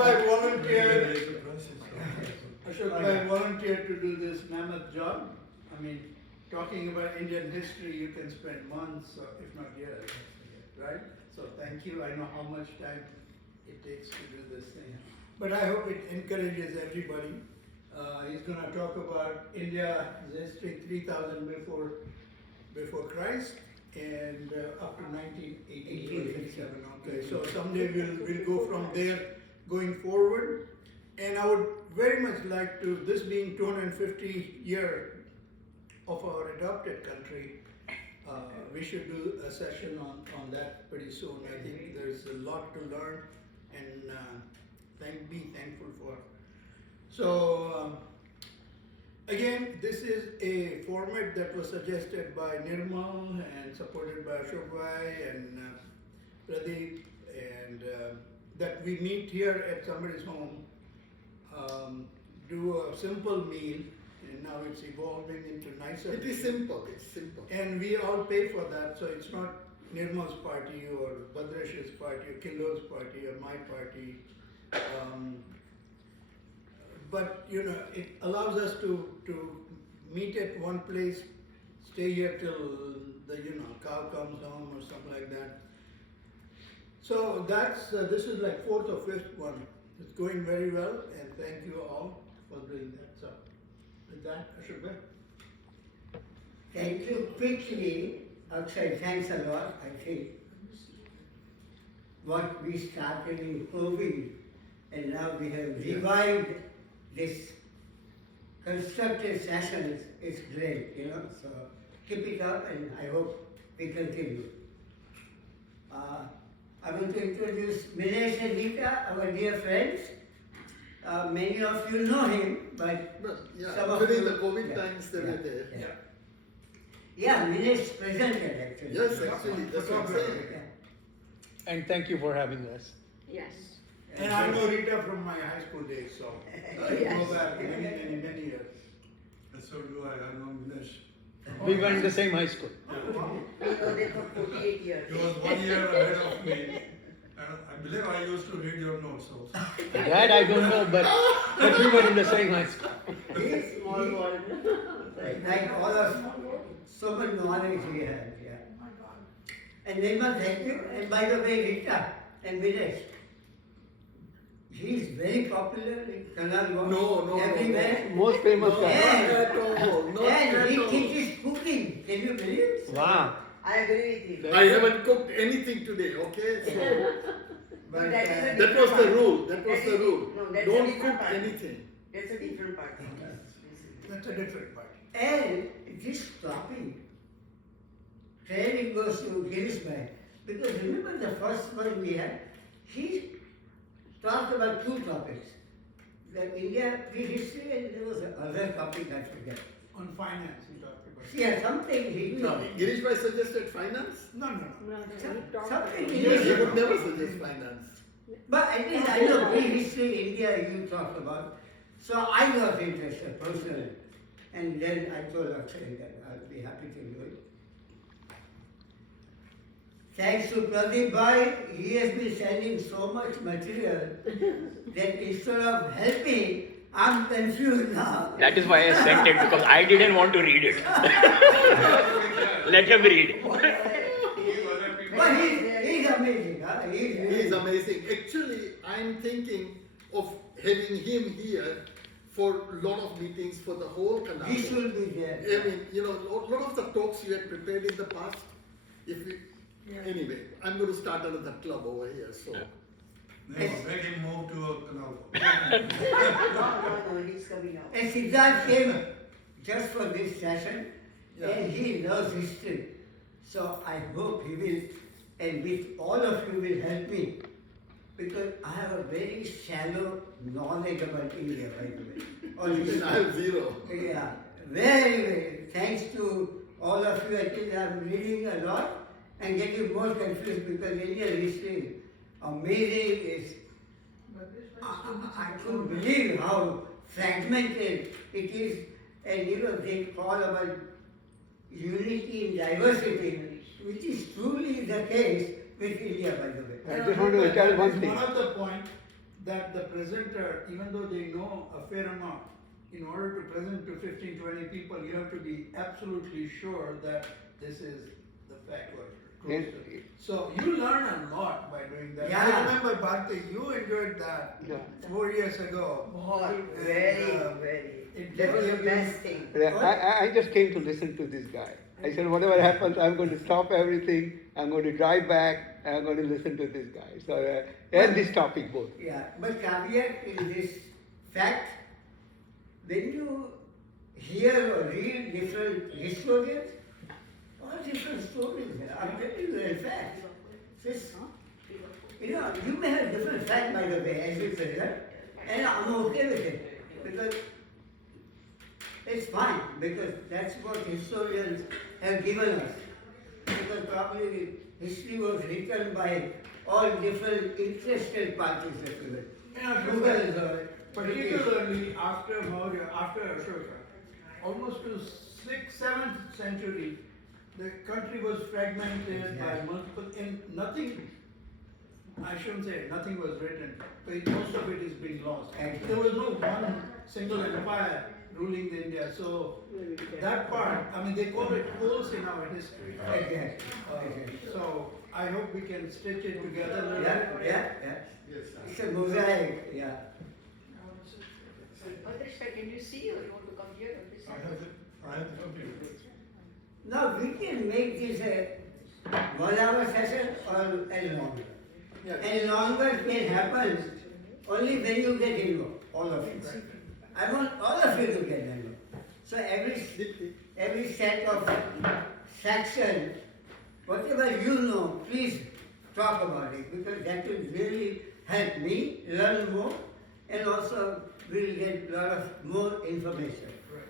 Bhai volunteered. Ashok Bhai volunteered to do this mammoth job. I mean, talking about Indian history, you can spend months, if not years, right? So thank you. I know how much time it takes to do this thing. But I hope it encourages everybody. He's going to talk about India's history 3000 before Christ and up to 1887. Okay, so someday we'll go from there going forward. And I would very much like to, this being 250 year of our adopted country, we should do a session on that pretty soon. I think there's a lot to learn and be thankful for. So again, this is a format that was suggested by Nirmal and supported by Ashok Bhai and Pradeep, and that we meet here at somebody's home, do a simple meal, and now it's evolving into nicer. It is simple, it's simple. And we all pay for that, so it's not Nirmal's party or Bhadrash's party or Killo's party or my party. But you know, it allows us to meet at one place, stay here till the cow comes home or something like that. So that's this is like fourth or fifth one. It's going very well, and thank you all for doing that. So with that, Ashok Bhai. Thank you. Quickly, outside, thanks a lot. I think what we started in COVID, and now we have revived this constructive sessions is great, so keep it up and I hope we continue. I want to introduce Minesh and Rita, our dear friends. Many of you know him, but some of during you, the COVID times they were there. Yeah, Minesh presented actually. Yes, actually, that's what I'm saying. And thank you for having us. Yes. And I know Rita from my high school days, so I Yes. know that many years. And so do I know Minesh. We went to the same high school. We know them for 48 years. He was 1 year ahead of me. And I believe I used to read your notes also. That I don't know, but we were in the same high school. Small world. Like all of so much knowledge we have, And Nirmal, thank you. And by the way, Rita and Minesh, he is very popular in Kannada. No, everywhere. Most famous No, guy. not at all, not And at he all. teaches cooking. Can you believe? Wow. I agree with you. I haven't cooked anything today, okay? So But that is a that was the part. rule. That was That the is- rule. no, that's a Don't different cook part. anything. That's a different part. That's a different part. and this topic, training goes to Girish Bhai. Because remember the first one we had, he talked about two topics. The India prehistory and there was another topic I forget. On finance, he talked about. Yeah, something he No, Girish Bhai suggested finance. No. something He he would never suggest finance. But at least I know prehistory India you talked about. So I got interested personally. And then I told Akshay that I'll be happy to do it. Thanks to Pradeep Bhai, he has been sending so much material that instead of helping, I'm confused now. That is why I sent it, because I didn't want to read it. Let him read. But he's amazing. Huh? He is amazing. Actually, I'm thinking of having him here for a lot of meetings for the whole Kannada. He should be there. I mean, a lot of the talks you had prepared in the past. Anyway, I'm going to start another club over here. So No, make him move to a canal. No, he's coming out. And Siddharth came just for this session, Yeah. and he loves history. So I hope he will, and with all of you will help me, because I have a very shallow knowledge about India, by the way. even I have zero. Yeah, very. Thanks to all of you, I think I'm reading a lot and getting more confused because Indian history is amazing. I couldn't believe how fragmented it is, and they call about unity in diversity, which is truly the case with India, by the way. I just want to tell one thing. One of the point that the presenter, even though they know a fair amount, in order to present to 15, 20 people, you have to be absolutely sure that this is the fact or truth. Yes. So you learn a lot by doing that. Yeah. I remember, Bharti, you enjoyed that Yeah. 4 years ago. Very, And, very. it That was the gave you- best thing. I just came to listen to this guy. I said, whatever happens, I'm going to stop everything. I'm going to drive back. And I'm going to listen to this guy. So, and this topic both. Yeah, but caveat in this fact, when you hear or read different historians, all different stories. I'm telling you in fact. Just, you may have different fact by the way, as you said, right? And I'm okay with it. Because it's fine, because that's what historians have given us. Because probably history was written by all different interested parties, if you will. Yeah, Mughals or particularly after Maurya, after Ashoka, almost to 6th, 7th century, the country was fragmented by multiple, and nothing, I shouldn't say nothing was written, but most of it is being lost. There was no one single empire ruling India, so that part, I mean, they call it holes in our history. Exactly. So I hope we can stitch it together a little Yeah, bit. yeah. It's a mosaic, yeah. Shah, can you see or you want to come here and listen? I have the computer. Now we can make this a 1 hour session or a longer. And longer can happen only when you get involved, all of you. I want all of you to get involved. So every set of section, whatever you know, please talk about it because that will really help me learn more and also we'll get a lot of more information. Right.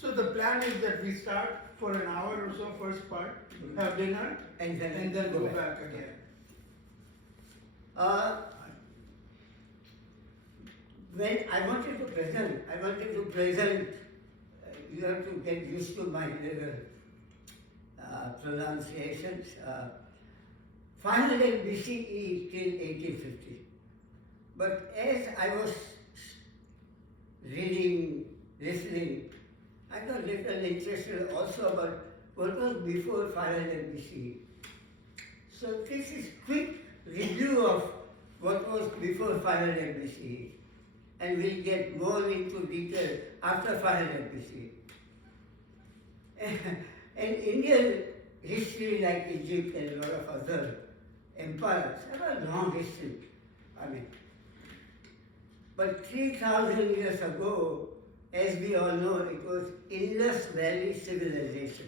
So the plan is that we start for an hour or so, first part, have dinner, And then and then go go back. back again. When I wanted to present, you have to get used to my little pronunciations. 500 BCE till 1850. But as I was reading, listening, I got a little interested also about what was before 500 BCE. So this is quick review of what was before 500 BCE. And we'll get more into detail after 500 BCE. And Indian history like Egypt and a lot of other empires have a long history. I mean, but 3,000 years ago, as we all know, it was Indus Valley civilization.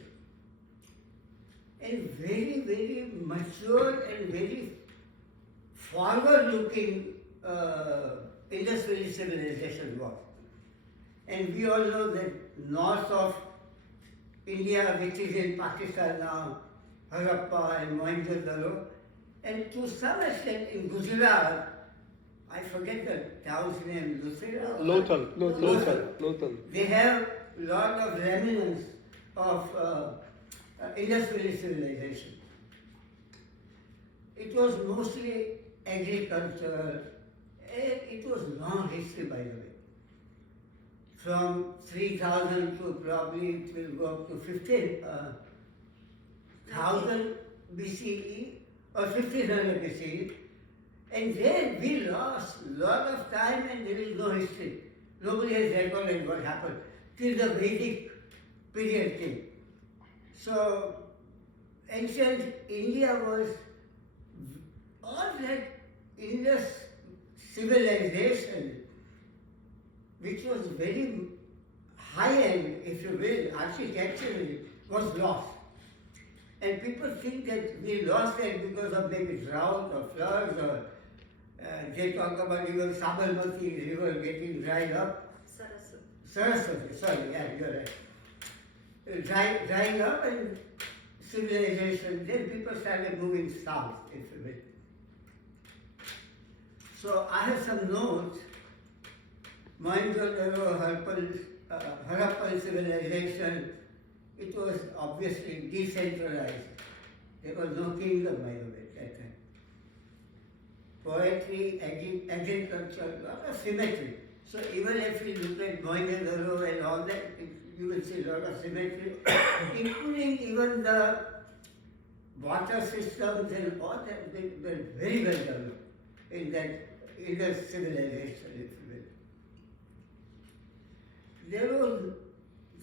And very, very mature and very forward-looking Indus Valley civilization was. And we all know that north of India, which is in Pakistan now, Harappa and Mohenjo-daro, and to some extent in Gujarat, I forget the town's name, Lothal. they have a lot of remnants of Indus Valley civilization. It was mostly agriculture, and it was long history by the way. From 3000 to probably it will go up to 15,000 BCE or 1500 BCE. And then we lost a lot of time and there is no history. Nobody has recorded what happened till the Vedic period came. So ancient India was all that Indus civilization, which was very high-end, if you will, architecturally, was lost. And people think that we lost it because of maybe drought or floods or they talk about even Sabarmati river getting dried up. Saraswati, sorry, yeah, you're right. Drying up and civilization, then people started moving south, if you will. So I have some notes. Mohenjo-daro, Harappan civilization, it was obviously decentralized. There was no kingdom, by the way, at that time. poetry, agriculture, lot of symmetry. So even if you look at Mohenjo-daro and all that, you will see a lot of symmetry, including even the water systems and all that, they were very well developed in the civilization, if you will. There was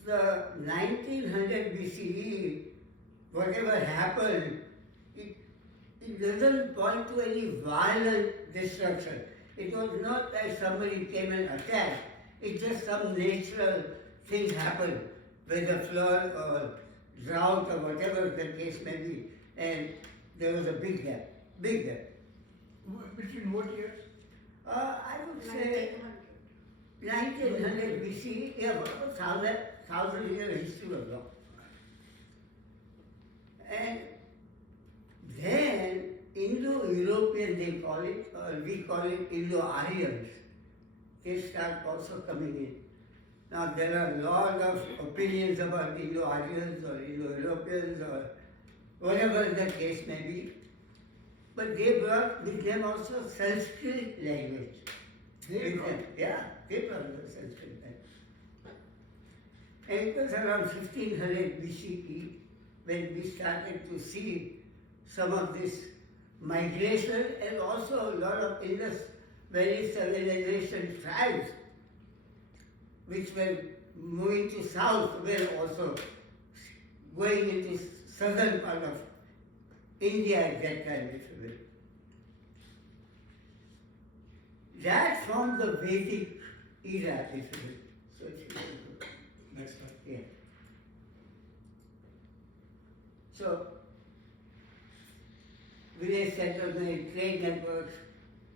the 1900 BCE, whatever happened, it doesn't point to any violent destruction. It was not that somebody came and attacked. It's just some natural things happened, whether flood or drought or whatever the case may be. And there was a big gap. Between what years? I would say 1900 BCE, yeah, about 1,000 year history of law. And then Indo-European they call it, or we call it Indo-Aryans. They start also coming in. Now there are a lot of opinions about Indo-Aryans or Indo-Europeans or whatever the case may be. But they brought with them also Sanskrit language. They brought the Sanskrit language. And it was around 1500 BCE when we started to see some of this migration and also a lot of Indus Valley civilization tribes which were moving to south were also going into southern part of India at that time, if you will. That formed the Vedic era, if you will. So if you will. Next time. Yeah. So, village settlement, trade networks,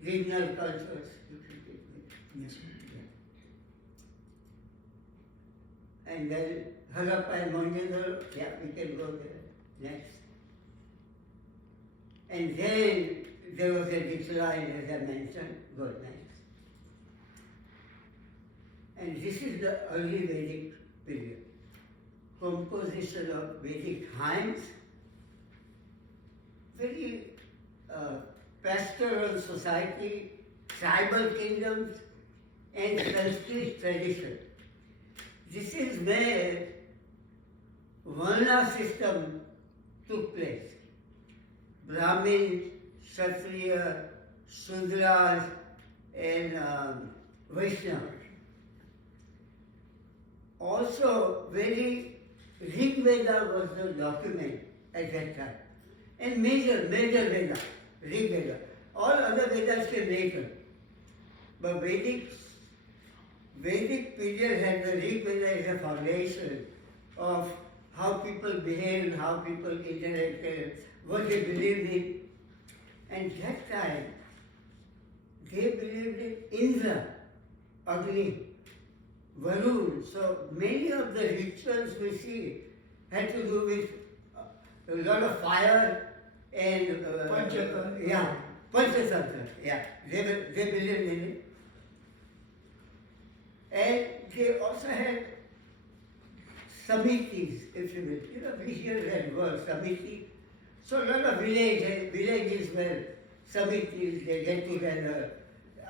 regional cultures. Next one. And then Harappa and Mohenjo-daro, yeah, we can go there next. And then there was a decline, as I mentioned, good, next. And this is the early Vedic period. Composition of Vedic hymns, very pastoral society, tribal kingdoms, and Sanskrit tradition. This is where Varna system took place. Brahmin, Kshatriya, Shudras, and Vaishnava. Also, very Rig Veda was the document at that time. And major Veda, Rig Veda. All other Vedas came later. But Vedic period had the Rig Veda as a foundation of how people behaved, how people interacted, what they believed in. And that time, they believed in Indra, Agni, Varun. So many of the rituals we see had to do with a lot of fire and Panchatantra. Yeah, Panchatantra. Yeah, they believed in it. And they also had samitis, if you will. You know, we hear that word, samiti. So a lot of villages were samitis, they get together.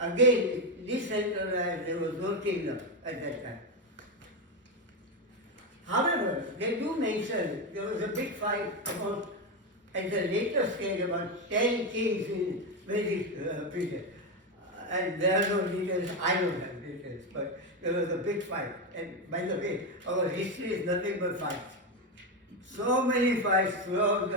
Again, decentralized, there was no kingdom at that time. However, they do mention there was a big fight about, at the later stage, about 10 kings in Vedic period. And there are no details, I don't have details, but there was a big fight. And by the way, our history is nothing but fights. So many fights throughout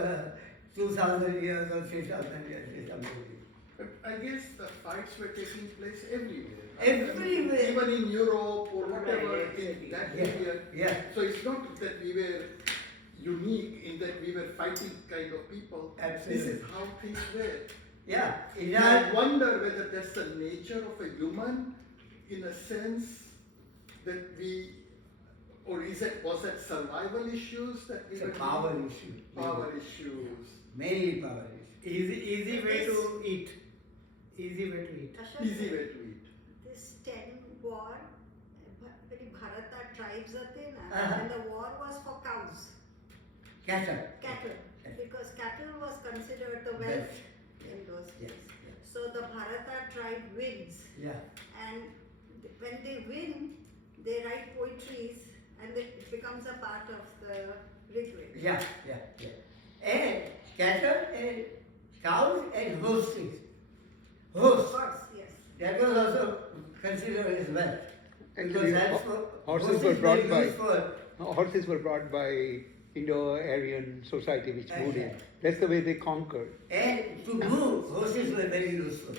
2,000 years or 3,000 years is amazing. But I guess the fights were taking place everywhere. Everywhere. Even in Europe or whatever, Right, in that Yeah, period. yeah. So it's not that we were unique in that we were fighting kind of people. Absolutely. This is how things were. Yeah, I Iran, wonder whether that's the nature of a human, in a sense that we, or was that survival issues that we it's a were power issue. power issues. Mainly power issue. Easy way to eat. Easy way to eat. Ashok, Easy way to eat. this 10 war, when Bharata tribes are Uh-huh. and the war was for cows, Cattle. cattle, Yes. because cattle was considered the wealth in those days. Yes, yes. So the Bharata tribe wins, Yeah. and when they win, they write poetries, and it becomes a part of the Rigveda. Yeah. And cattle and cows and horses. Horse. Horse, yes. That was also considered as wealth. Actually, Because that's for, horses were brought by used for, horses were brought by Indo-Aryan society which moved in. Exactly. That's the way they conquered. and to move, horses were very useful.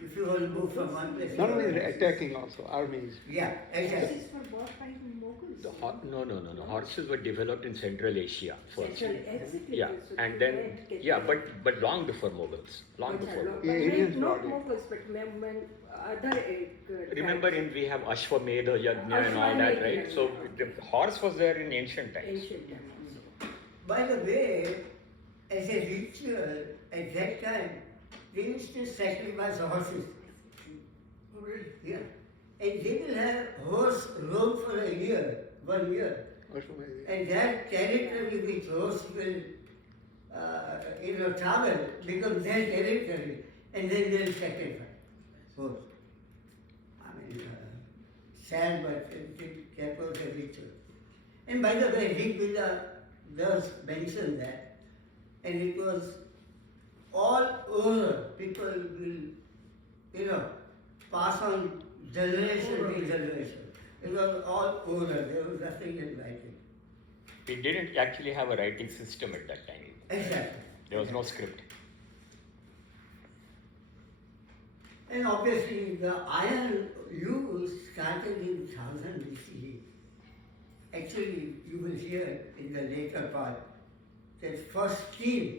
If you want to move from one place Not to only another. attacking, also armies. Yeah, exactly. Horses were bought by Mughals. No. Horses were developed in Central Asia first. Exactly. Yeah, So and they then had yeah, cattle. but long before Mughals, long But before. a lot- Mughals. Yeah, but Indians not brought it. Mughals, but when other Remember, tribes, we have Ashwamedha Yajna and all that, right? Ashwamedha So Yajna. the horse was there in ancient times. ancient time also. By the way, as a ritual, at that time, they used to sacrifice horses. Oh, really? Yeah. And they will have horse roam for a year, 1 year. And that territory which horse will, travel becomes their territory. And then they'll sacrifice horse. I mean, sad, but that was a ritual. And by the way, Rigveda does mention that. And it was all over. People will, pass on generation to generation. It was all over. There was nothing in writing. We didn't actually have a writing system at that time. Exactly. There was no script. And obviously, the iron use started in 1000 BCE. Actually, you will hear in the later part that for steel,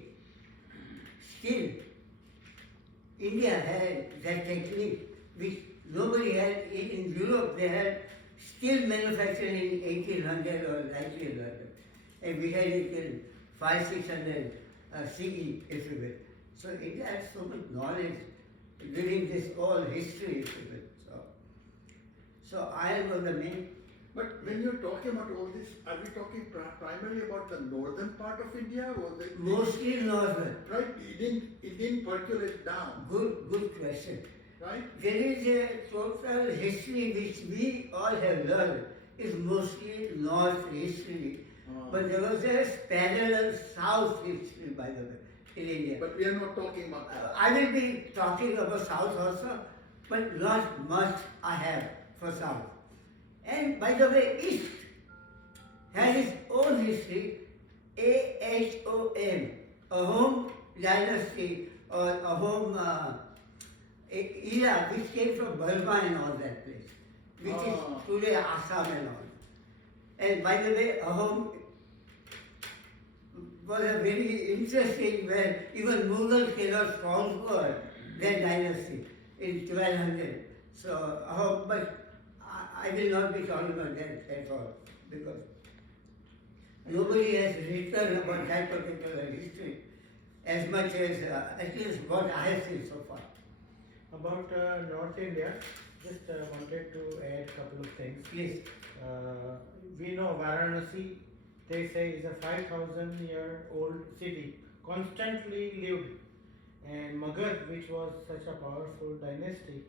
India had that technique which nobody had. In Europe, they had steel manufacturing in 1800 or 1900, and we had it in 500-600 CE, if you will. So India had so much knowledge during this whole history, if you will. So iron was the main. But when you're talking about all this, are we talking primarily about the northern part of India or the Mostly northern. right? It didn't percolate down, Good question. right? There is a total history which we all have learned is mostly north history. But there was a parallel south history, by the way, in India. But we are not talking about that. I will be talking about south also, but not much I have for south. And by the way, east has its own history, Ahom, Ahom dynasty or Ahom era, which came from Burma and all that place, which is today Assam and all. And by the way, Ahom was a very interesting where even Mughals cannot conquer that dynasty in 1200. So Ahom, but I will not be talking about that at all because nobody has written about that particular history as much as at least what I have seen so far. About North India, just wanted to add a couple of things. Please. We know Varanasi, they say, is a 5,000-year-old city, constantly lived. And Magad, which was such a powerful dynasty,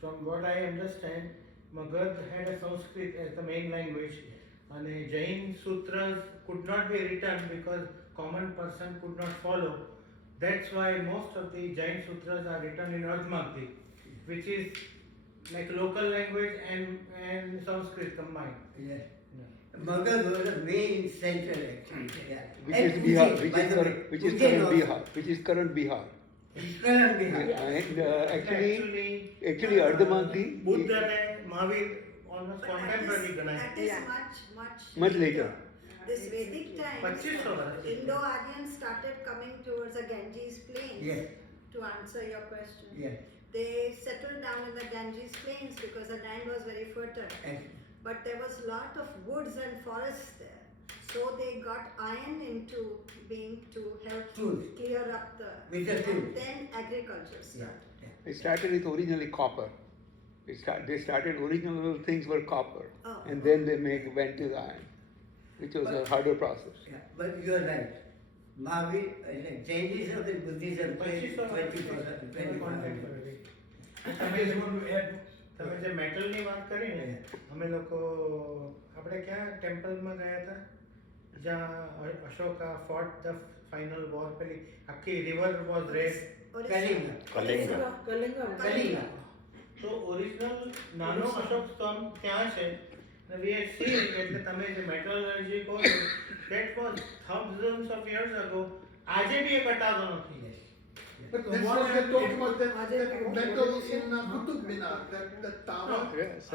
from what I understand, Magad had a Sanskrit as the main language, and Jain sutras could not be written because common person could not follow. That's why most of the Jain sutras are written in Ardhmagdi, which is like local language and Sanskrit combined. Yes. Magad was the main center actually. Yeah. Which And is Bihar, Ujjain, which by is the way. which is Ujjain current also. Bihar, which is current Bihar. Current Bihar. Yeah, and actually Ardhamagdi Buddha and Mahavir almost But contemporary that Ganesh. is Yeah. much later. This Vedic times, 2500 varष. Indo-Aryans started coming towards the Ganges plains. Yes. To answer your question. Yes. They settled down in the Ganges plains because the land was very fertile. And But there was lot of woods and forests there. So they got iron into being to help Tools. clear up the With the and tools. then agriculture yeah. started. Yeah. It started with originally copper. They started original things were copper, Oh. and then they went to the iron, which was a harder process. Yeah, but you are right. Mahavir, like Jainism and Buddhism play 25% 20%, તમે contact 25%. કરો. I just want to add. તમે જે મેટલની વાત કરી ને અમે લોકો આપણે ક્યાં ટેમ્પલમાં ગયા હતા જ્યાં Ashoka fought the final war પેલી આખી river was red. Kalinga. Kalinga. Kalinga. તો ઓરિજિનલ નાનો અશોક સ્તંભ ત્યાં છે and we had seen એટલે તમે જે metallurgy કહો છો that was thousands of years ago આજે બી એ કટાતો નથી. But that's what they talk about, that metal in Qutub Minar, that tower.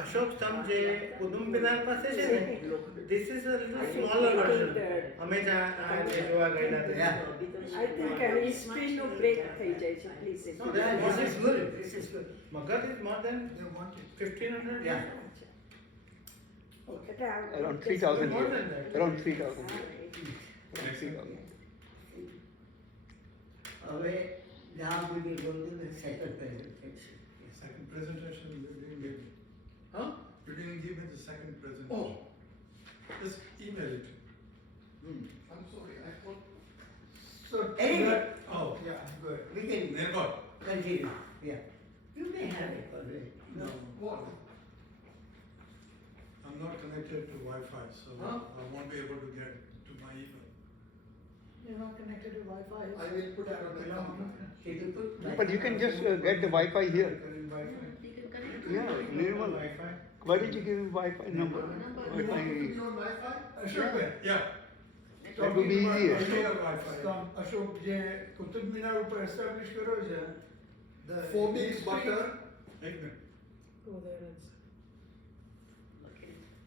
Ashok સ્તંભ જે કુતુબ મિનાર પાસે છે ને this is a little smaller version. અમે જ્યાં જે જોવા ગયેલા હતા. I think history no break થઈ જાય છે please. No, Yeah, this is good. This is good. Magad is more than They want it. 1500 Yeah. years. એટલે આ Around 3,000 More years. than that. Around 3,000 years. Around 3,000. Away, now we will go to the second presentation. Second presentation, you didn't give me. Huh? You didn't give me the second Oh, presentation. Just email it. I'm sorry, I thought. So, Anyway. Oh, yeah, good. We can there got. continue. Yeah. You may have it already. No, what? I'm not connected to Wi-Fi, so Huh? I won't be able to get to my email. You're not connected to Wi-Fi. I will put it on the computer. You can put. But you can just get the Wi-Fi here. Wi-Fi. Yeah, Nirmal. Wi-Fi. Why did you give him Wi-Fi number? You want to Wi-Fi. be on Wi-Fi? Ashok bhai, Yeah, That would be easier. clear Wi-Fi. Ashok જે કુતુબ મિનાર ઉપર establish કર્યો છે the Phobic history- butter. એક minute.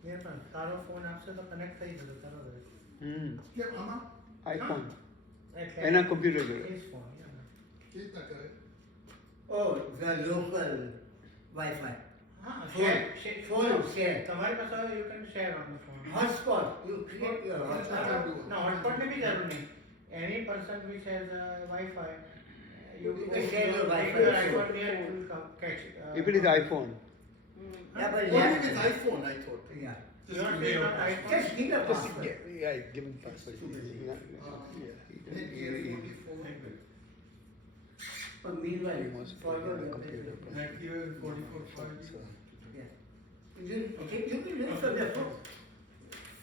નિર્મલ તારો phone આપશે તો connect થઈ જશે તારો Yeah, Mama. iPhone. એટલે એના computer જોડે. his phone, yeah. Kitna kare? Oh, the local Wi-Fi. હા Phone. share Phone share. તમારી પાસે હોય you can share on the phone. Hotspot. You create your Hotspot. hotspot. No, hotspot ની બી જરૂર નહીં. Any person which has a Wi-Fi, you can share your take Wi-Fi your also. iPhone here, it will come catch. If it is iPhone. Yeah, but Only yeah. with iPhone, I thought. Yeah. Just You want give to me use your not password. iPhone? Just give a Just password. yeah, give him password. Yeah, Net gear 44. But meanwhile, He wants to forward get a your computer. message. Netgear 44.5. Yeah. You can do it from the phone.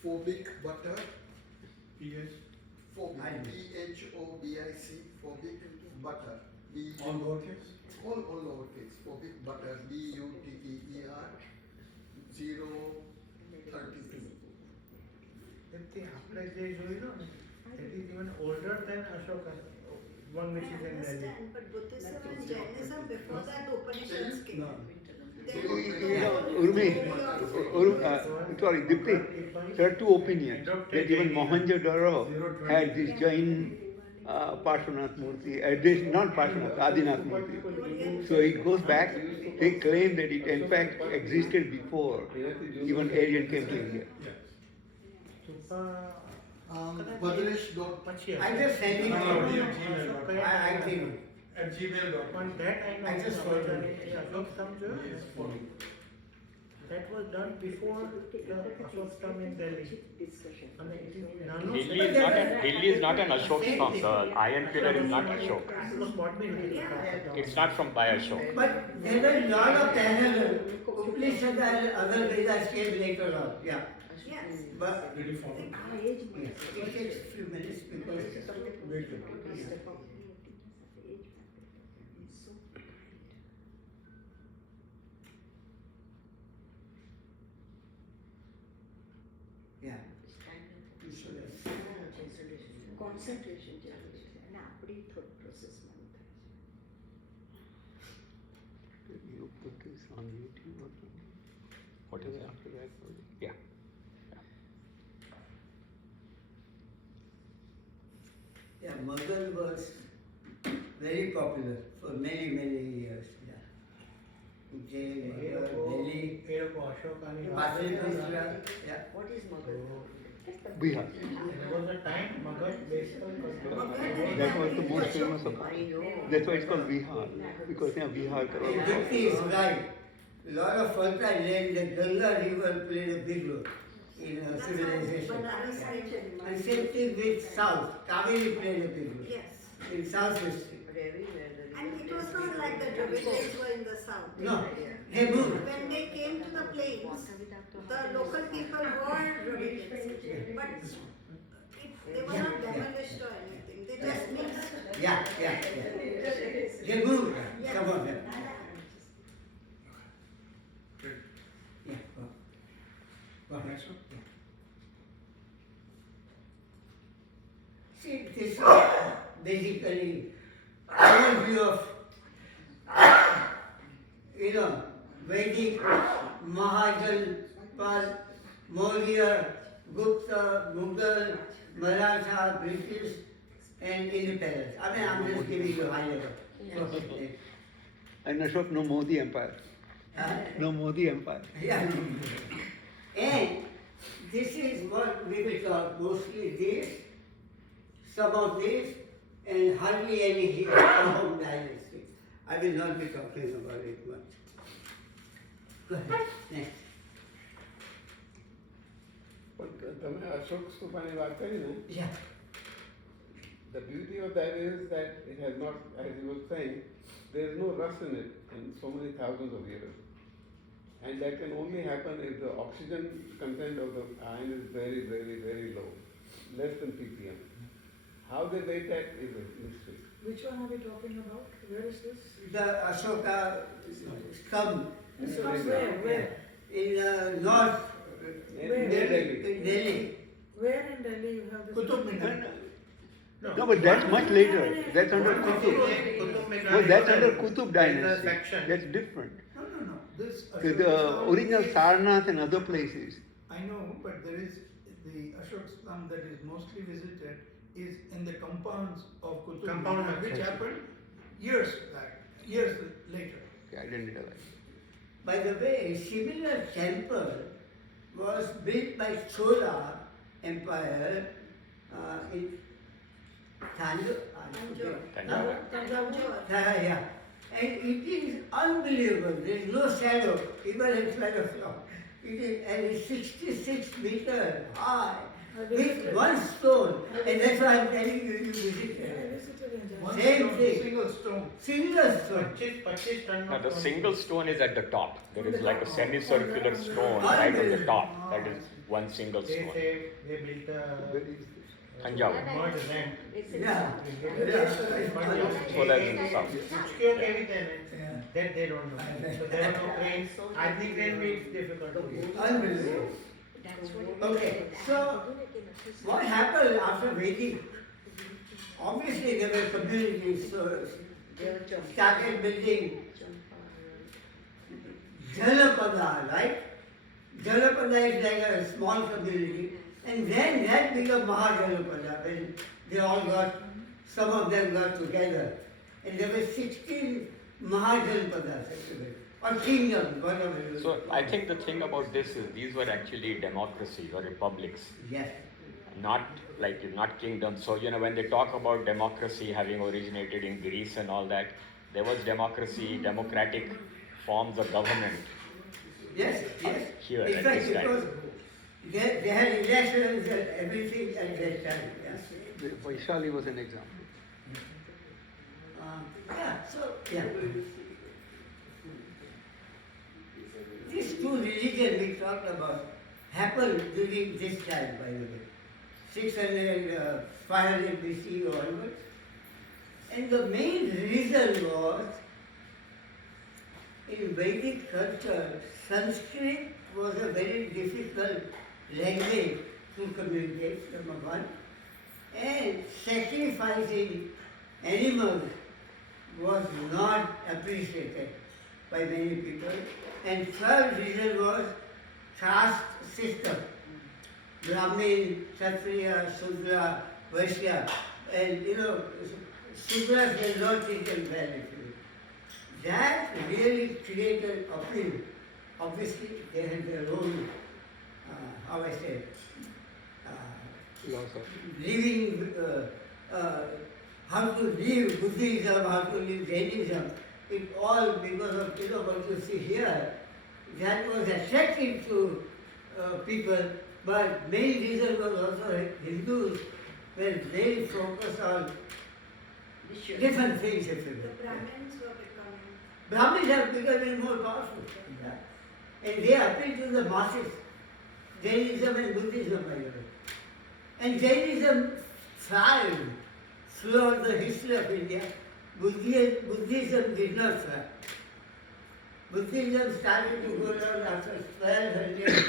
Phobic butter. PH, Phobic. I know. PHOBIC. Phobic butter. all lowercase. All lowercase. Phobic butter. BUTTER 032. તેથી આપણે જે જોયું ને it is even older than Ashoka, one which is I in Delhi. understand, but Buddhism and Jainism, before that the Upanishads came. No. They You were know, the Urmi, theory of- sorry, Dipti, there are two opinions. That even Mohenjo-daro had this Jain Parshvanath Murti, this not Parshvanath, Adinath Murti. So it goes back, they claim that it in fact existed before even Aryan came to India. Yeah. Tupa, Bhadresh dot. પછી I just sending No, you. no, Gmail. I think. At gmail.com. પણ that I know. I just forwarded it. Ashok Stam જોયું ને? That was done before the Ashok Stam in Delhi. અને it is નાનો Delhi is not an Ashok stamp. The iron pillar is not Ashok. It was bought by Ashok. It's not from by Ashok. But there were a lot of parallel. Upanishad and other Vedas came later on. Yeah. Yes. But Did you follow? yes, it takes a few minutes because Wait. yeah. Concentration જરૂરી છે અને આપણી thought પ્રોસેસમાં You put this on YouTube or something? What is after that? Yeah. Yeah, Mughal was very popular for many years. Yeah. Jain, A Mughal, લોકો Delhi, અશોકાની Pataliputra. Yeah. What is મગર Bihar. There was a time Magad basically That was the most famous of all. That's why it's called Bihar. Because yeah, Bihar. And Dipti is right. A lot of fertile land, the Ganga river played a big role. in That's how civilization. Banaras Yeah. came to And same thing with South. Kaveri played a big role. Yes. In South history. And it was not like the Dravidians were in the south. No, they moved. When they came to the plains, the local people were Dravidians. But they were not demolished or anything. They just mixed. Yeah. They moved, Yes. some of them. Great. Yeah. Go ahead. Next one. See, this is basically overview of, Vedic, Mahajan, Pal, Maurya, Gupta, Mughal, Maratha, British, and independence. I mean, I'm just giving you high level. And Ashok, no Modi Empire. No Modi Empire. Yeah. And this is what we will talk mostly this, some of this, and hardly any here from dynasty. I will not be talking about it much. Go ahead, next. પણ તમે અશોક સ્તૂપાની વાત કરી ને, Yeah. the beauty of that is that it has not, as you were saying, there is no rust in it in so many thousands of years. And that can only happen if the oxygen content of the iron is very, very, very low, less than ppm. How they made that is a mystery. Which one are we talking about? Where is this? The Ashoka scum Where? in north, Near Delhi. in Delhi. Where in Delhi you have this? Qutub Minar. No, but that's much later. That's under Qutub. No, that's under Qutub dynasty. section. That's different. No. This The Ashok original is- Sarnath and other places. I know, but there is the Ashok Stam that is mostly visited is in the compounds of Qutub Compound Minar, which section. happened years back, years later. Okay, I didn't realize. By the way, a similar temple was built by Chola Empire in Tanjore. Tanjore. Yeah. And it is unbelievable. There is no shadow, even in front of you. It is and it's 66 meters high with one stone. And that's why I'm telling you, you visit I it. visited in Delhi. One Same stone, thing. single stone. Single stone. 25 ton Now of the stone. single stone is at the top. There is like a semicircular stone right on the top. That is one single They stone. say they built Where is this? Tanjore. mud ramp. Yeah. So that's in the south. Secure everything. That they don't know. So there were no cranes. I think then it's difficult to do. Unbelievable. Okay, so what happened after Vedic? Obviously there were communities, so started building Jalapada, right? Jalapada is like a small community, and then that became Mahajalapada when they all got, some of them got together. And there were 16 Mahajalapadas actually, or kingdoms, whatever it was. So I think the thing about this is these were actually democracies or republics, Yes. not kingdoms. So when they talk about democracy having originated in Greece and all that, there was democracy, democratic forms of government. Yes. Here In at fact, this time. because they had elections and everything at that time, yes. Vaishali was an example. Yeah. These two religions we talked about happened during this time, by the way. 600, 500 BC onwards. And the main reason was, in Vedic culture, Sanskrit was a very difficult language to communicate, number one. And sacrificing animals was not appreciated by many people. And third reason was caste system. Brahmin, Kshatriya, Shudra, Vaishya, and Shudras were not taken well actually. That really created appeal. Obviously, they had their own, how I say, living, how to live Buddhism, how to live Jainism. It all because of what you see here, that was attractive to people But main reason was also Hindus were very focused on different things, if you The will. Brahmins were becoming. Brahmins are becoming more powerful. And they appeal to the masses. Jainism and Buddhism, by the way. And Jainism thrived throughout the history of India. Buddhism did not thrive. Buddhism started to go down after 1200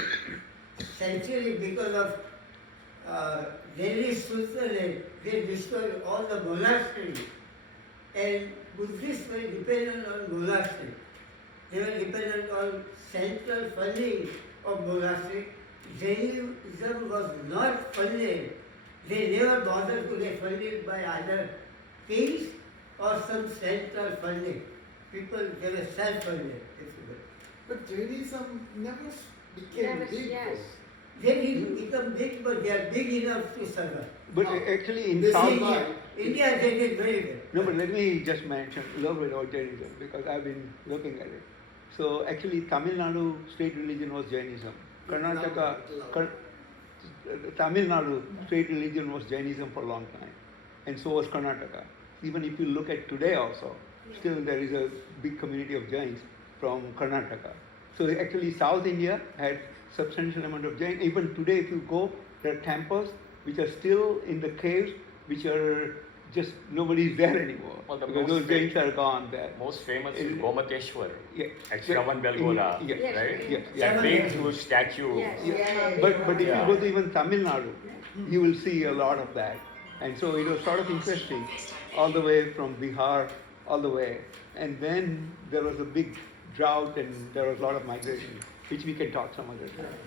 century because of Delhi Sultanate. They destroyed all the monasteries. And Buddhists were dependent on monasteries. They were dependent on central funding of monastery. Jainism was not funded. They never bothered to get funded by either kings or some central funding. People, they were self-funded, if you will. But Jainism never became Never, big. yes. They didn't become big, but they are big enough to survive. But actually in They South survived. India, they did very well. No, but let me just mention a little bit about Jainism because I've been looking at it. So actually Tamil Nadu state religion was Jainism. Karnataka, Tamil Nadu state religion was Jainism for a long time. And so was Karnataka. Even if you look at today also, still there is a big community of Jains from Karnataka. So actually South India had substantial amount of Jain. Even today if you go, there are temples which are still in the caves, which are just, nobody is there anymore. Well, the because most those Jains are gone there. Most famous is Gomateshwar Yeah. at Shravan Belgola, Yes. Yes. right? Yes. That big huge statue. Yes. Yeah. But if Yeah. you go to even Tamil Nadu, you will see a lot of that. And so it was sort of interesting, all the way from Bihar, all the way. And then there was a big drought and there was a lot of migration, which we can talk some other time.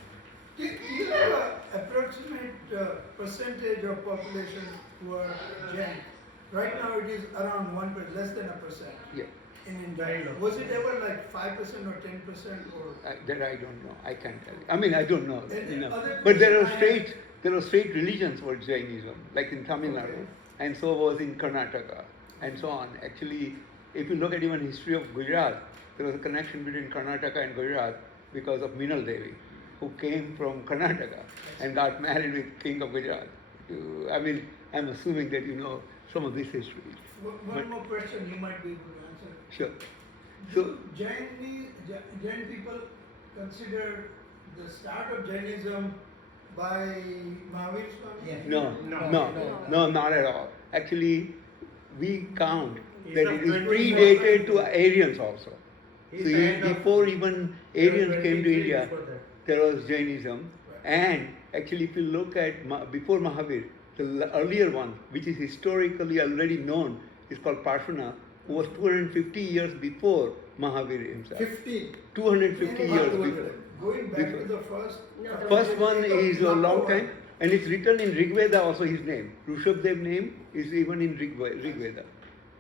Do you have an approximate percentage of population who are Jain? Right now it is around 1%, less than a percent Yeah, in India. Very low. Was it ever like 5% or 10% or? that I don't know. I can't tell you. I mean, I don't know. And You know. other But there are question I had- state religions for Jainism, like in Tamil Nadu, and so was in Karnataka, and so on. Actually, if you look at even history of Gujarat, there was a connection between Karnataka and Gujarat because of Minal Devi, who came from Karnataka and got married with King of Gujarat. I mean, I'm assuming that you know some of this history. One But- more question you might be able to answer. Sure. Do So, Jain people consider the start of Jainism by Mahavir Swami? Yes. no, not at all. Actually, we count He's that of it is 24th predated to Aryans also. He's So the end of before even Aryans came to 23 India, before that. there was Jainism. And actually, if you look at before Mahavir, the earlier one, which is historically already known, is called Parshuna, who was 250 years before Mahavir himself. 15. 250 years 200. before. Going back Before. to the first. No, the First one is a long Number time, one. and it's written in Rig Veda also his name. Rishabhdev name is even in Rig Veda.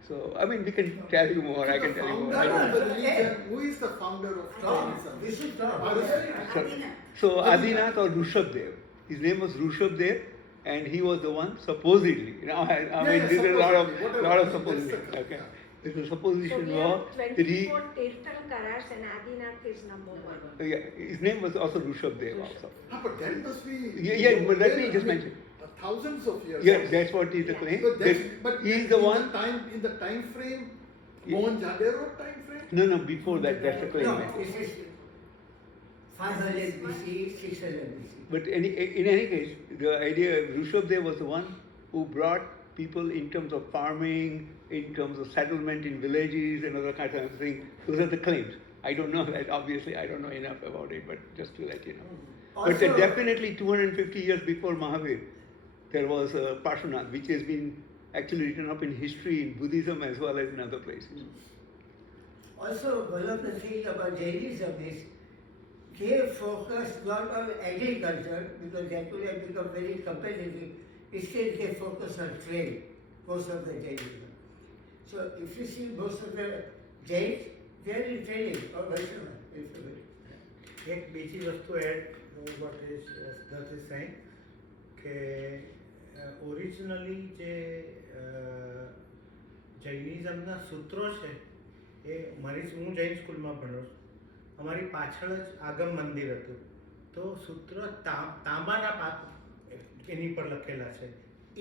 So, I mean, we can tell you more, I can tell you more. I Founder don't of know. the religion, who is the founder of Tom, Jainism? this is Tom. Adina. So, Adinath or Rishabhdev, his name was Rishabhdev, and he was the one supposedly, you know, I mean, yeah, this is a lot of supposedly, supposition, whatever. okay. It's a So supposition we was have that he, 24 Tirthankaras and Adinath is number one. yeah, his name was also Rishabhdev also. But that must be. Yeah, but let me just mention. Thousands of years. Yeah, that's what is the claim. So that's, that but he is in the one. in the time frame, Yeah. Mohenjo-daro time frame. No, before that, that's the claim. No, this is 500 BC, 600 BC. But in any case, the idea of Rishabhdev was the one who brought people in terms of farming, in terms of settlement in villages and other kinds of things. Those are the claims. I don't know that, obviously, I don't know enough about it, but just to let you know. But Also- definitely 250 years before Mahavir, there was Parshvanath, which has been actually written up in history in Buddhism as well as in other places. Also, one of the things about Jainism is they focus not on agriculture because that would have become very competitive. Instead, they focus on trade, most of the Jainism. So, if you see most of the Jains, they are in trading or Vaishnava, if you will. એક બીજી વસ્તુ add what is that is saying કે originally જે જૈનિઝમના સૂત્રો છે એ હું જૈન સ્કૂલમાં ભણ્યો છું અમારી પાછળ જ આગમ મંદિર હતું તો સૂત્ર તાંબાના પાક એની પર લખેલા છે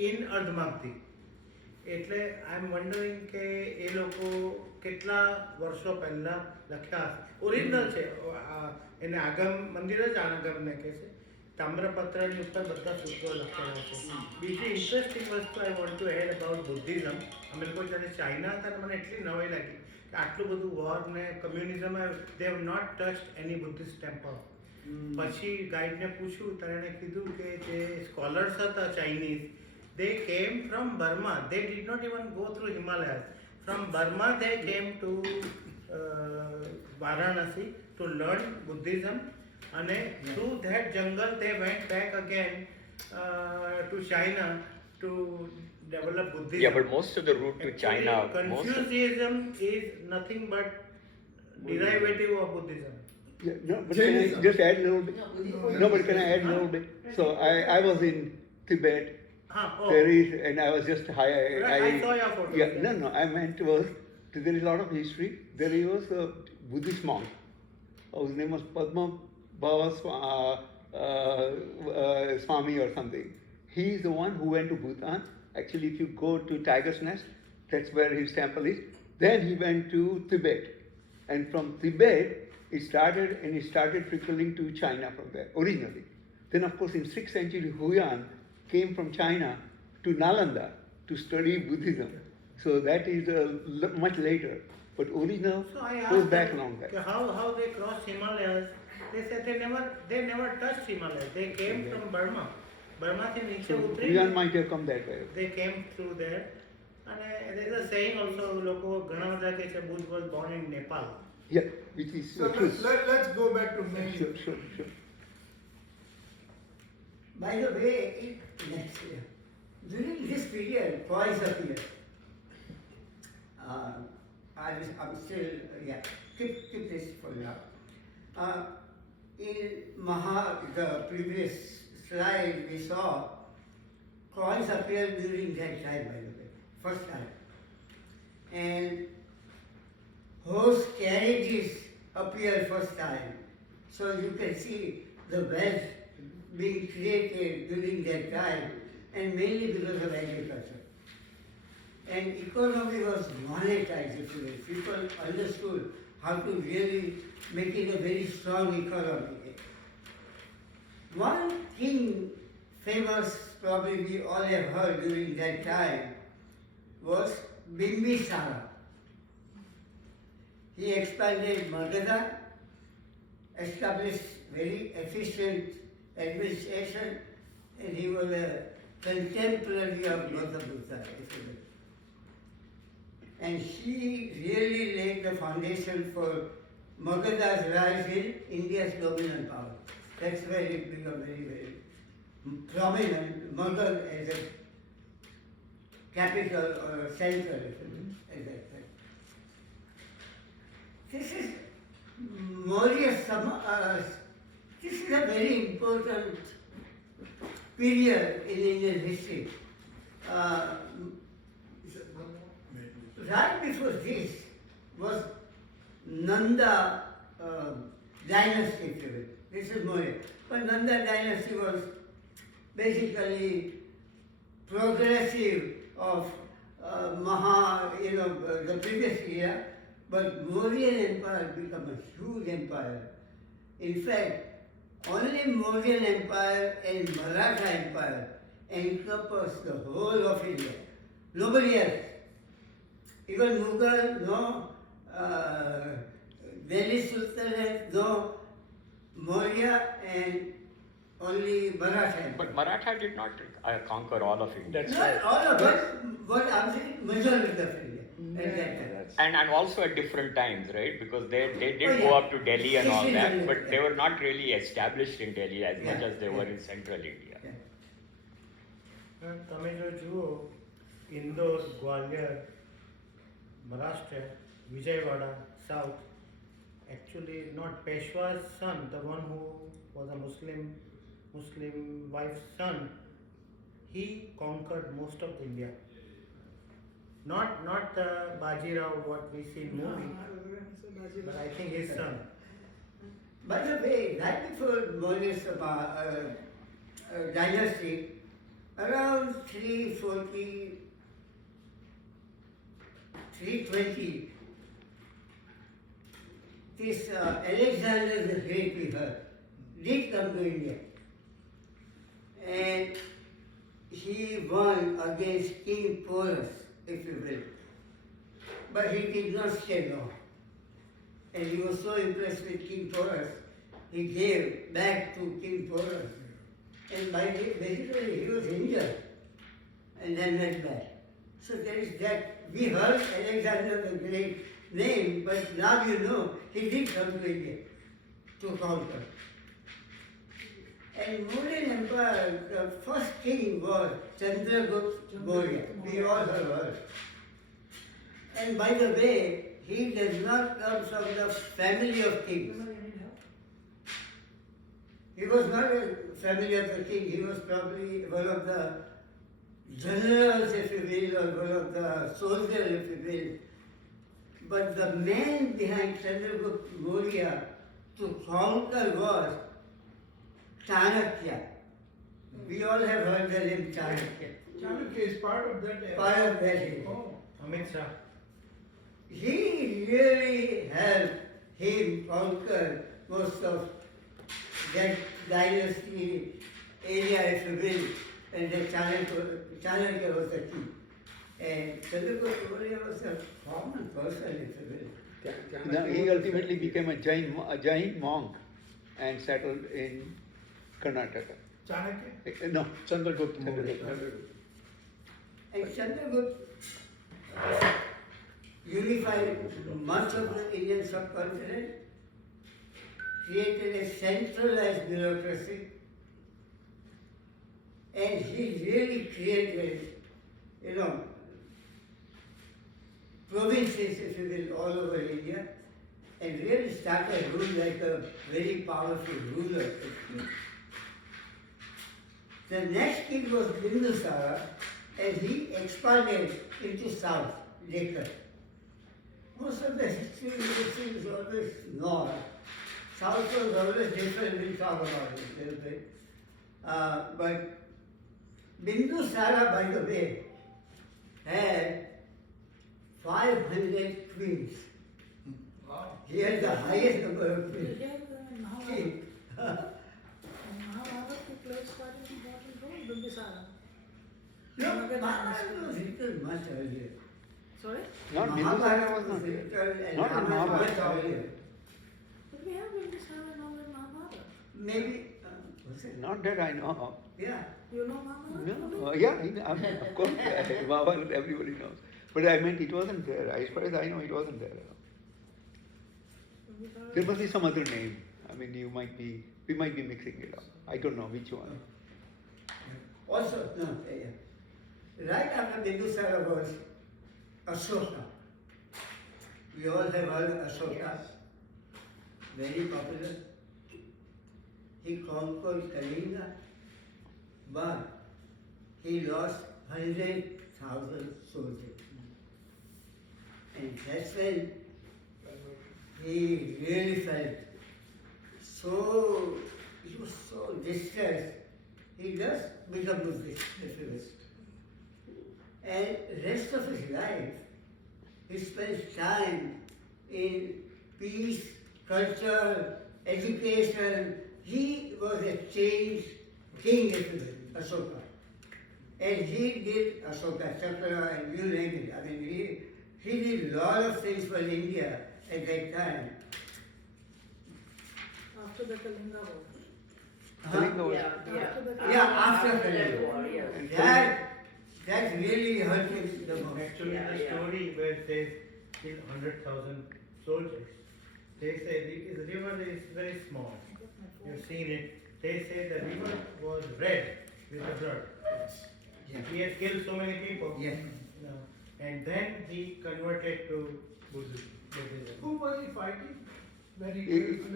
ઇન અર્ધમાગધી. એટલે આઈ એમ વન્ડરિંગ કે એ લોકો કેટલા વર્ષો પહેલા લખ્યા હશે. ઓરિજિનલ છે એને આગમ મંદિર જ આગમને કહે છે. તામ્રપત્રની ઉપર બધા સૂત્રો લખેલા છે. બીજી ઇન્ટરેસ્ટિંગ વસ્તુ I want to add about Buddhism. અમે લોકો જ્યારે ચાઇના હતા મને એટલી નવાઈ લાગી કે આટલું બધું વોર ને communism they have not touched any Buddhist temple. પછી ગાઈડને પૂછ્યું ત્યારે એણે કીધું કે જે સ્કોલર્સ હતા Chinese they came from Burma. They did not even go through Himalayas. From Burma they came to Varanasi to learn Buddhism, and through that jungle they went back again to China to develop Buddhism. Yeah, but most of the route to China, Confucianism is nothing but derivative of Buddhism. Yeah, no, but can I just add a little bit? No, but can I add a little bit? So I was in Tibet. There is, and I was just high. I saw your photo. Yeah, no, I meant was there is a lot of history. There was a Buddhist monk whose name was Padma Bhava Swami or something. He is the one who went to Bhutan. Actually, if you go to Tiger's Nest, that's where his temple is. Then he went to Tibet, and from Tibet it started trickling to China from there originally. Then, of course, in 6th century, Huyan came from China to Nalanda to study Buddhism. So that is much later. But original goes back long back. How they crossed Himalayas? They said they never touched Himalayas. They came from Burma. Burma से नीचे So उतरे. Huyan might have come that way. They came through there. And there is a saying also, લોકો ઘણા બધા કહે છે Buddha was born in Nepal. Yeah, which is So true. let's go back to main. Sure. By the way, next year, during this period, twice appear. I'm still, keep this for now. In the previous slide we saw, coins appeared during that time, by the way, first time. And horse carriages appear first time. So you can see the wealth being created during that time, and mainly because of agriculture. And economy was monetized, if you will. People understood how to really make it a very strong economy. One king famous, probably we all have heard during that time, was Bimbisara. He expanded Magadha, established very efficient administration, and he was a contemporary of Gautam Buddha, if you will. And he really laid the foundation for Magadha's rise in India's dominant power. That's where it became very, very prominent, Magad as a capital or a center, if you will, at that time. This is this is a very important period in Indian history. Right before this was Nanda dynasty, if you will. This is Maurya. But Nanda dynasty was basically progressive of the previous era, but Mauryan Empire became a huge empire. In fact, only Mauryan Empire and Maratha Empire encompassed the whole of India. Nobody else. Even Mughal, no. Delhi Sultanate, no. Maurya and only Maratha Empire. But Maratha did not conquer all of India. Not all of us, but I'm saying majority of India at that time. And also at different times, right? Because they did Oh, yeah. go up to Delhi and all that, Session1, but they yeah. were not really established in Delhi as much Yeah, as they were yeah. in central India. તમે જો જુઓ Indore, Gwalior, Maharashtra, Vijayawada, south, actually not Peshwa's son, the one who was a Muslim wife's son, he conquered most of India. Not Bajirao, what we see in movie, but I think his son. By the way, right before Maury's dynasty, around 340, 320, this Alexander the Great, we heard, did come to India. And he won against King Porus, if you will. But he did not stay long. And he was so impressed with King Porus, he gave back to King Porus. And basically he was injured and then went back. So there is that. We heard Alexander the Great name, but now you know he did come to India to conquer. And Mauryan Empire, the first king was Chandragupta Maurya. We all have heard. And by the way, he does not come from the family of kings. He was not a family of the king. He was probably one of the generals, if you will, or one of the soldiers, if you will. But the man behind Chandragupta Maurya to conquer was Chanakya. We all have heard the name Chanakya. Chanakya is part of that. Part of that area. Oh. Amit Shah. He really helped him conquer most of that dynasty area, if you will, and the Chanakya was the king. And Chandragupta Maurya was a common person, if you will. Now, he ultimately became a Jain monk and settled in Karnataka. Chanakya? No, Chandragupta. And Chandragupta unified much of the Indian subcontinent, created a centralized bureaucracy, and he really created, provinces, if you will, all over India, and really started rule like a very powerful ruler. The next king was Bindusara, and he expanded into south, Deccan. Most of the history is always north. South was always different, we'll talk about it a little bit. But Bindusara, by the way, had 500 queens. Wow. He had the highest number of queens. In Mahabharata, he plays quite an important role, Bindusara. No, Mahabharata was written much earlier. Sorry? Not Bindusara was not there. written and Not in Ramayana much Mahabharata. earlier. But we have Bindusara now in Mahabharata. Maybe, was it? Not that I know of. Yeah. You know Mahabharata? No, yeah, I mean, of course, Mahabharata everybody knows. But I meant it wasn't there. As far as I know, it wasn't there. There must be some other name. I mean, we might be mixing it up. I don't know which one. Also, no, right after Bindusara was Ashoka. We all have heard Ashoka. Very popular. He conquered Kalinga, but he lost 100,000 soldiers. And that's when he really felt so, he was so distressed. He just became Buddhist, if you will. And rest of his life, he spent time in peace, culture, education. He was a changed king, if you will, Ashoka. And he did Ashoka Chakra and you name it. I mean, he did a lot of things for India at that time. After the Kalinga War. Kalinga was- After Kalinga. And That really hurt him the most. Actually, the story where it says kill 100,000 soldiers, they say the river is very small. You've seen it. They say the river was red with the blood. Yeah. He had killed so many people. Yeah. And then he converted to Buddhism. Who was he fighting? When he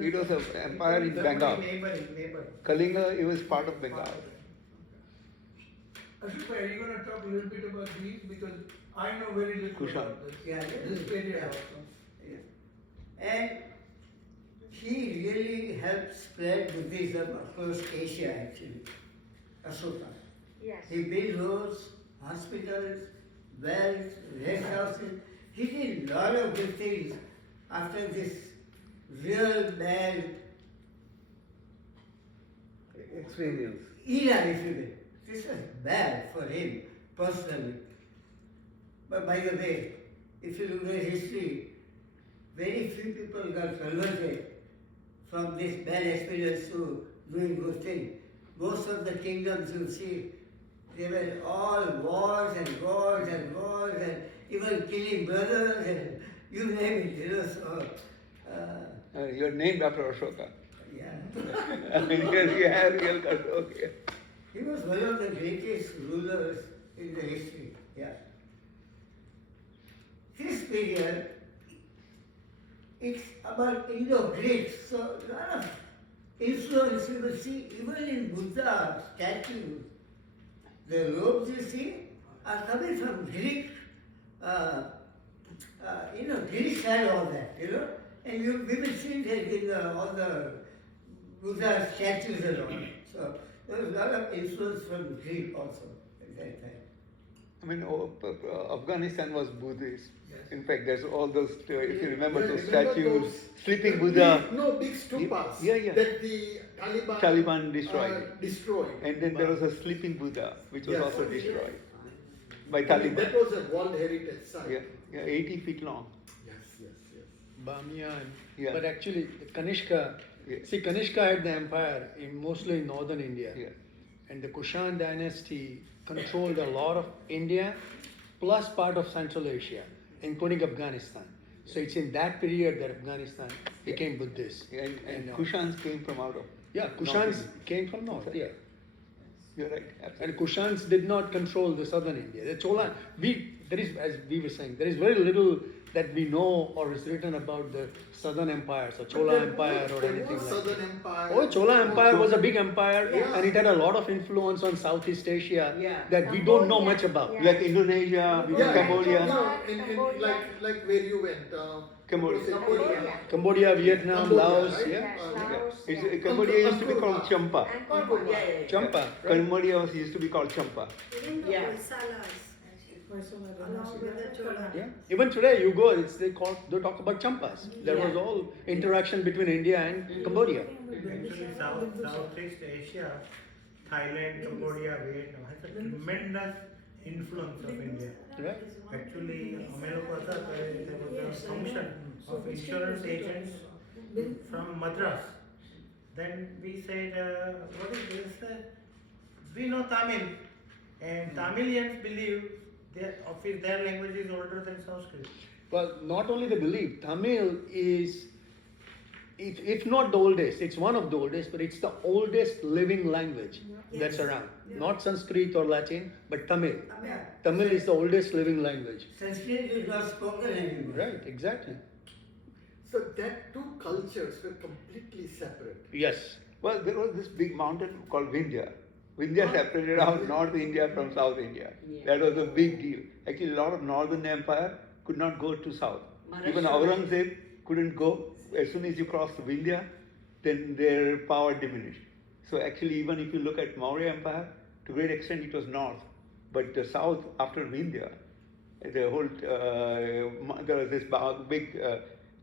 It was an empire in Bengal. Neighboring. Kalinga, it was part of Bengal. Ashok, are you going to talk a little bit about these? Because I know very little Kushan. about this. Yeah, This period yeah. also. Yeah. And he really helped spread Buddhism across Asia actually, Ashoka. Yes. He built roads, hospitals, wells, rest houses. He did a lot of good things after this real bad Experience. era, if you will. This was bad for him personally. But by the way, if you look at history, very few people got converted from this bad experience to doing good things. Most of the kingdoms you see, they were all wars and wars and wars and even killing brothers and you name it, so. You're named after Ashoka. Yeah. I mean, yes, you have real Ashoka. He was one of the greatest rulers in the history, yeah. This period, it's about Indo-Greeks, so a lot of influence you will see even in Buddha statues. The robes you see are coming from Greek, Greeks had all that, and we will see that in all the Buddha statues and all that. So there was a lot of influence from Greek also at that time. I mean, Afghanistan was Buddhist. In fact, there's all those, if you remember those statues, sleeping Buddha. Big stupas Yeah. that the Taliban destroyed. destroyed. And then there was a sleeping Buddha, which was Yes. also destroyed by I mean, Taliban. that was a World Heritage Site. Yeah, 80 feet long. Yes. Bamiyan. Yeah. But actually, Kanishka, Yeah. see, Kanishka had the empire mostly in northern India. Yeah. And the Kushan dynasty controlled a lot of India plus part of Central Asia, including Afghanistan. So it's in that period that Afghanistan became Buddhist. And Kushans came from out of. Yeah, North Kushans India. came from north, yeah. You're right, absolutely. And Kushans did not control the southern India. The Chola, there is, as we were saying, there is very little that we know or is written about the southern empires or Chola Empire or anything like Southern that. Empire. Oh, Chola Empire was a big empire Yeah. and it had a lot of influence on Southeast Asia Yeah. that we don't know much about. Yeah. Like Indonesia, Yeah, Cambodia. like where you went. Cambodia. Cambodia, Vietnam, Cambodia, Laos, right? yeah. Cambodia used to be called Champa. Champa, right? Cambodia used to be called Champa. Even the Yeah. Hoysalas, along with the Cholas. Yeah. Even today you go, they talk about Champas. There was all interaction between India and Cambodia. Actually, Southeast Asia, Thailand, Cambodia, Vietnam has a tremendous influence of India. Right? Actually, there was a function of insurance agents from Madras. Then we said, what is this? We know Tamil, and Tamilians believe their language is older than Sanskrit. Well, not only the belief, Tamil is, if not the oldest, it's one of the oldest, but it's the oldest living language that's around. Not Sanskrit or Latin, but Tamil. Yeah. Tamil is the oldest living language. Sanskrit is not spoken anymore. Right, exactly. So that two cultures were completely separate. Yes. Well, there was this big mountain called Vindhya. Vindhya separated out North India from South India. That was a big deal. Actually, a lot of Northern Empire could not go to South. Even Aurangzeb couldn't go. As soon as you crossed Vindhya, then their power diminished. So actually, even if you look at Maurya Empire, to a great extent it was north. But the south, after Vindhya, the whole, there was this big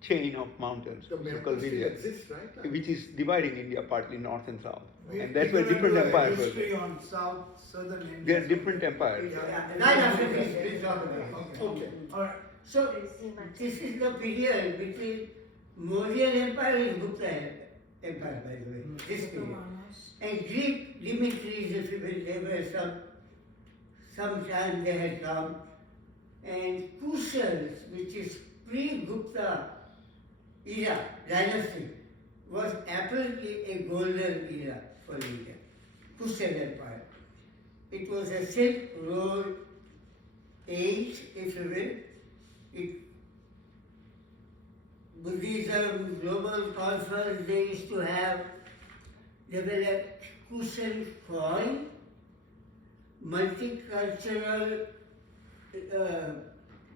chain of mountains, The which is called still Vindhya, exists, right? which is dividing India partly north and south. We- And that's we where can different do a empires were history there. on southern India. They are different empires. Right after this, we'll talk about it. Okay. Alright, So, this is the period between Mauryan Empire and Gupta Empire, by the way, this period. And Greek dignitaries, if you will, they were sometime they had come. And Kushans, which is pre-Gupta era, dynasty, was apparently a golden era for India. Kushan Empire. It was a Silk Road age, if you will. Buddhism, global conference they used to have. There were a Kushan coin, multicultural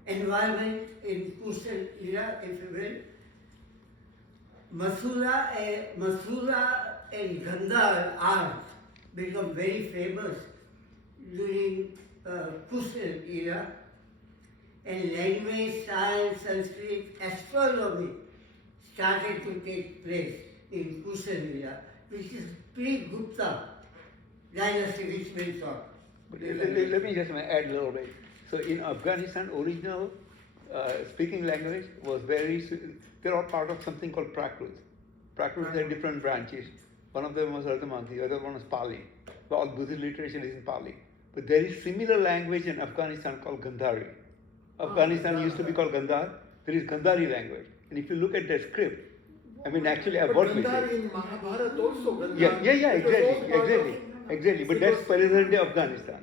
environment in Kushan era, if you will. Masura and Gandhar art become very famous during Kushan era, and language, science, Sanskrit, astronomy started to take place in Kushan era, which is pre-Gupta dynasty which went on. But let me just add a little bit. So in Afghanistan, original speaking language was they're all part of something called Prakrit. Prakrit had different branches. One of them was Ardhamani, the other one was Pali. All Buddhist literature is in Pali. But there is similar language in Afghanistan called Gandhari. Afghanistan used to be called Gandhar. There is Gandhari language. And if you look at the script, I mean, actually, I've worked with Gandhar it. in Mahabharata also. Gandhar. Exactly. But that's present day Afghanistan.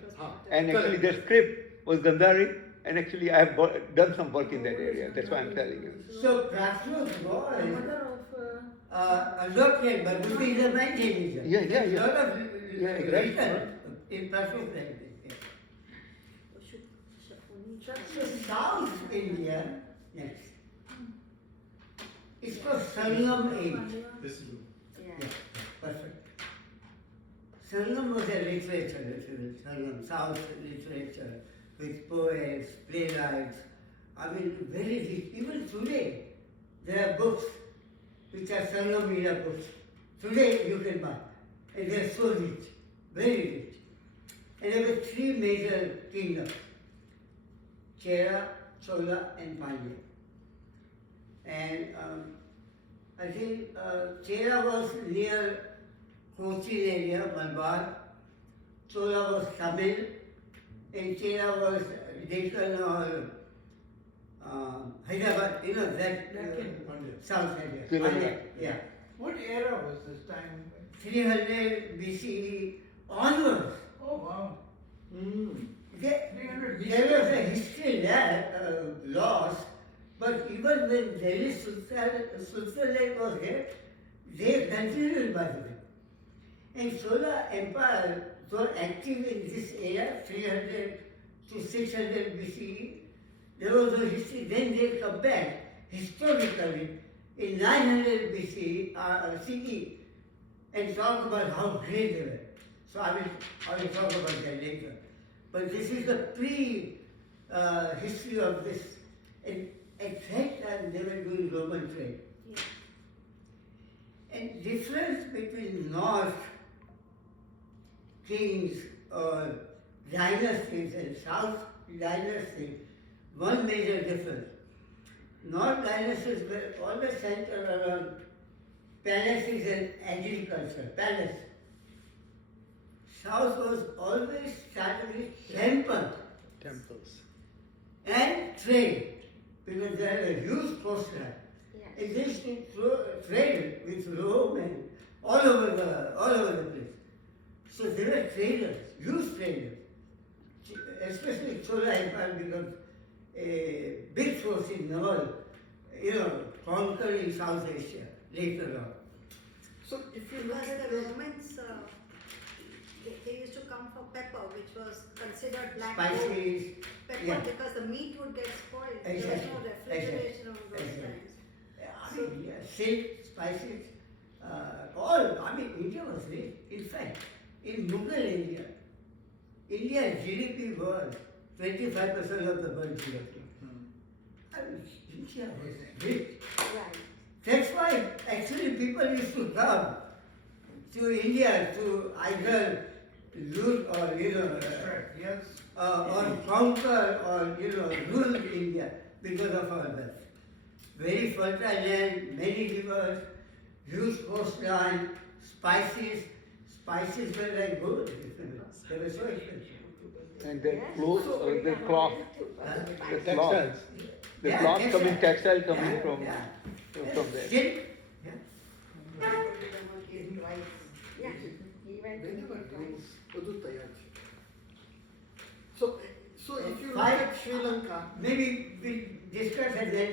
And actually, the script was Gandhari, and actually, I have done some work in that area. That's why I'm telling you. So Prakrit The was mother of adopted by Buddhism and Jainism. Yeah. There's a lot of exactly. written in Prakrit language. So South India, next. It's called Sangam age. This is Yeah, perfect. Sangam was a literature, if you will. Sangam, South literature, with poets, playwrights. I mean, very rich. Even today, there are books which are Sangam era books. Today you can buy. And they are so rich, very rich. And there were three major kingdoms: Chera, Chola, and Pandya. And I think Chera was near Cochin area, Malabar. Chola was Tamil, and Chera was Deccan or Hyderabad, you know, that South area. Telangana. Yeah. What era was this time? 300 BCE onwards. Oh wow. There 300 there was a history there, lost, but even when Delhi Sultanate was there, they continued by the way. And Chola Empire was active in this area, 300 to 600 BCE. There was no history. Then they come back historically in 900 BCE, CE, and talk about how great they were. So I will talk about that later. But this is the history of this. And at that time they were doing Roman trade. And difference between North kings or dynasties and South dynasties, one major difference. North dynasties were always centered around palaces and agriculture, palace. South was always started with Temples. and trade, because they had a huge coastline. And they used to trade with Rome and all over the place. So they were traders, huge traders. Especially Chola Empire becomes a big force in naval, conquering South Asia later on. So if you look Because at the Romans, they used to come for pepper, which was considered black gold. Spices, Pepper, yeah. because the meat would get spoiled. There was Exactly. no refrigeration of those Exactly. times. Silk, spices, India was rich. In fact, in Mughal India's GDP was 25% of the world GDP. India was rich. Right. That's why actually people used to come to India to either loot or Yes. or conquer or rule India because of all that. Very fertile land, many rivers, huge coastline, spices. Spices were like gold. They were so expensive. And the clothes, the cloth, the cloth, Textiles. the Yeah, cloth coming, textile Yeah, coming from yeah. there. Silk. Yeah. Yeah, he went to whenever the there is બધું તૈયાર છે. So if you look Five- at Sri Lanka, Maybe we discuss and then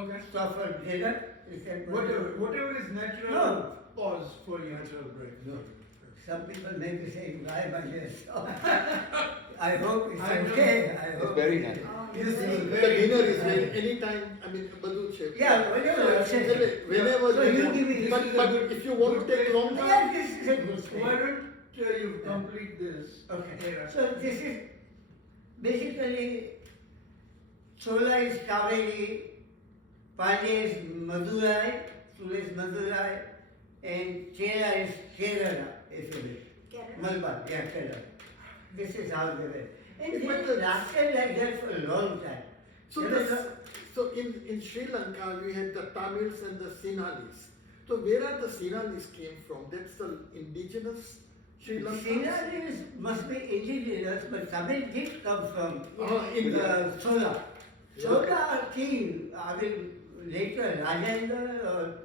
Okay. stop for dinner. Is that Whatever is natural, No. pause for your natural break. No. some people may be saying, why Majesh? I hope it's I know. okay. I It's hope very it's- nice. This is The very dinner is ready anytime, I mean, Badhu Chef. Yeah, whenever you say. Whenever So you you want. give me- But if you want to take longer. Yeah, this is a good thing. Why don't you complete this? Okay, so this is basically Chola is Kaveri, Pandya is Madurai, Sula is Madurai, and Chera is Kerala, actually. Kerala. Malabar, yeah, Kerala. This is how they were. And they But lasted like that for a long time. So, There was a- so in Sri Lanka, we had the Tamils and the Sinhalese. So where are the Sinhalese came from? That's the indigenous Sri Lanka. Sinhalese must be indigenous, but Tamil did come from In Chola. Chola king, I mean, later Rajendra,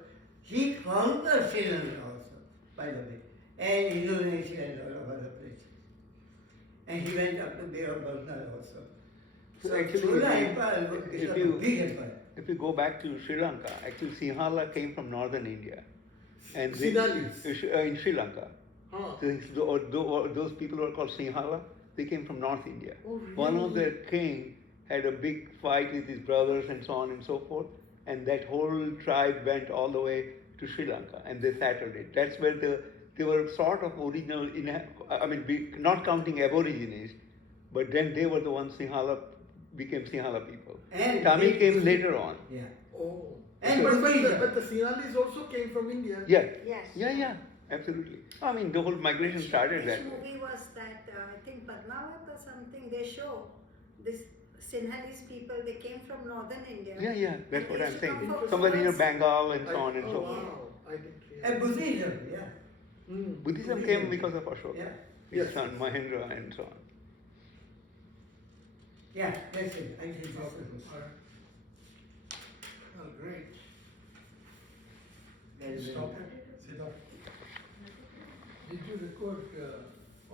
he conquered Sri Lanka also, by the way, and Indonesia and all of other places. And he went up to Bay of Bengal also. So So actually, Chola Empire is if a you- big empire. If you go back to Sri Lanka, actually Sinhala came from northern India. And they, Sinhalese? in Sri Lanka. Huh. Those people who are called Sinhala, they came from North India. Oh, One of really? the king had a big fight with his brothers and so on and so forth, and that whole tribe went all the way to Sri Lanka, and they settled it. That's where they were sort of original, not counting Aborigines, but then they were the ones became Sinhala people. And Tamil they- came later on. Yeah. Oh. And but Buddhism. the Sinhalese also came from India. Yeah. Yes. Yeah, absolutely. I mean, the whole migration started Which that way. movie was that? I think Padmavat or something. They show this Sinhalese people. They came from northern India. Yeah, that's And what they I'm used to come saying. for Somewhere near tours. Bengal and so on and Oh, so forth. wow. I didn't realize. And Buddhism, yeah. Buddhism came because of Ashok, Yeah. his Yes. son Mahendra and so on. Yeah, that's it. I think that's Okay, it. all right. Well, great. Very, very Stop nice. it. Sit down. Did you record